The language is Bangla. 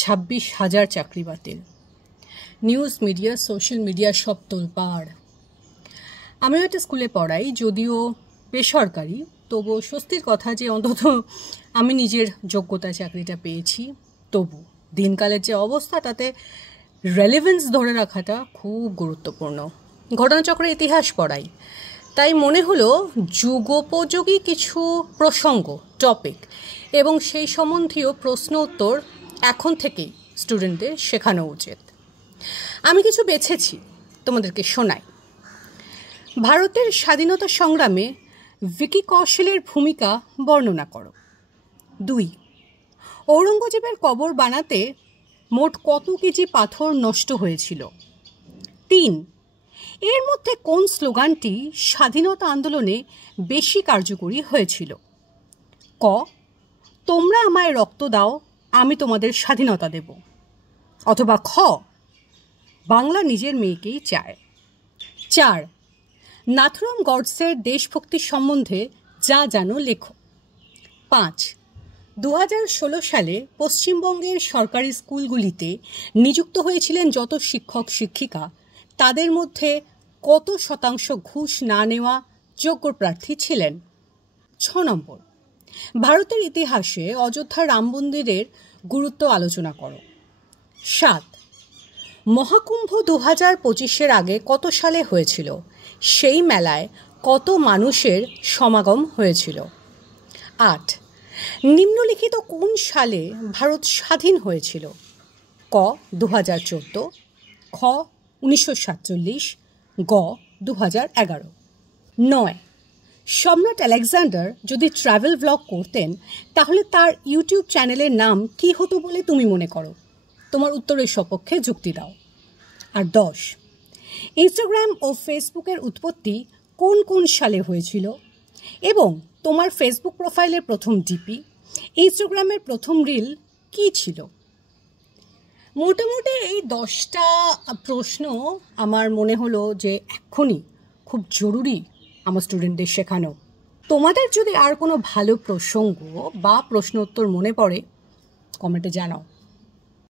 26,000 চাকরি বাতিল। নিউজ মিডিয়া, সোশ্যাল মিডিয়া সব তোলপাড়। আমিও একটা স্কুলে পড়াই, যদিও বেসরকারি, তবুও স্বস্তির কথা যে অন্তত আমি নিজের যোগ্যতায় চাকরিটা পেয়েছি। তবু দিনকালের যে অবস্থা, তাতে রেলেভেন্স ধরে রাখাটা খুব গুরুত্বপূর্ণ। ঘটনাচক্রের ইতিহাস পড়াই, তাই মনে হলো যুগোপযোগী কিছু প্রসঙ্গ, টপিক এবং সেই সম্বন্ধীয় প্রশ্ন উত্তর এখন থেকেই স্টুডেন্টদের শেখানো উচিত। আমি কিছু বেছেছি, তোমাদেরকে শোনাই। ভারতের স্বাধীনতা সংগ্রামে ভিকি কৌশলের ভূমিকা বর্ণনা করো। 2. ঔরঙ্গজেবের কবর বানাতে মোট কত কেজি পাথর নষ্ট হয়েছিল? 3. এর মধ্যে কোন স্লোগানটি স্বাধীনতা আন্দোলনে বেশি কার্যকরী হয়েছিল? ক. তোমরা আমায় রক্ত দাও, আমি তোমাদের স্বাধীনতা দেব। অথবা খ. বাংলা নিজের মেয়েকেই চায়। 4. নাথুরাম গডসের দেশভক্তি সম্বন্ধে যা জানো লেখো। 5. 2016 সালে পশ্চিমবঙ্গের সরকারি স্কুলগুলিতে নিযুক্ত হয়েছিলেন যত শিক্ষক শিক্ষিকা, তাদের মধ্যে কত শতাংশ ঘুষ না নেওয়া যোগ্য প্রার্থী ছিলেন? 6 নম্বর, ভারতের ইতিহাসে অযোধ্যা রাম মন্দিরের গুরুত্ব আলোচনা করো। 7. মহাকুম্ভ 2025-এর আগে কত সালে হয়েছিল? সেই মেলায় কত মানুষের সমাগম হয়েছিল? 8. নিম্নলিখিত কোন সালে ভারত স্বাধীন হয়েছিল? ক. 2014, খ. 1947, গ. 2011। 9. সম্রাট আলেকজান্ডার যদি ট্রাভেল ব্লগ করতেন, তাহলে তার ইউটিউব চ্যানেলের নাম কি হতো বলে তুমি মনে করো? তোমার উত্তরের সপক্ষে যুক্তি দাও। আর 10. ইনস্টাগ্রাম ও ফেসবুকের উৎপত্তি কোন কোন সালে হয়েছিল? এবং তোমার ফেসবুক প্রোফাইলের প্রথম ডিপি, ইনস্টাগ্রামের প্রথম রিল কি ছিল? মোটামুটি এই 10টা প্রশ্ন আমার মনে হলো যে এখনই খুব জরুরি আমার স্টুডেন্টদের শেখানো। তোমাদের যদি আর কোনো ভালো প্রসঙ্গ বা প্রশ্ন উত্তর মনে পড়ে, কমেন্টে জানাও।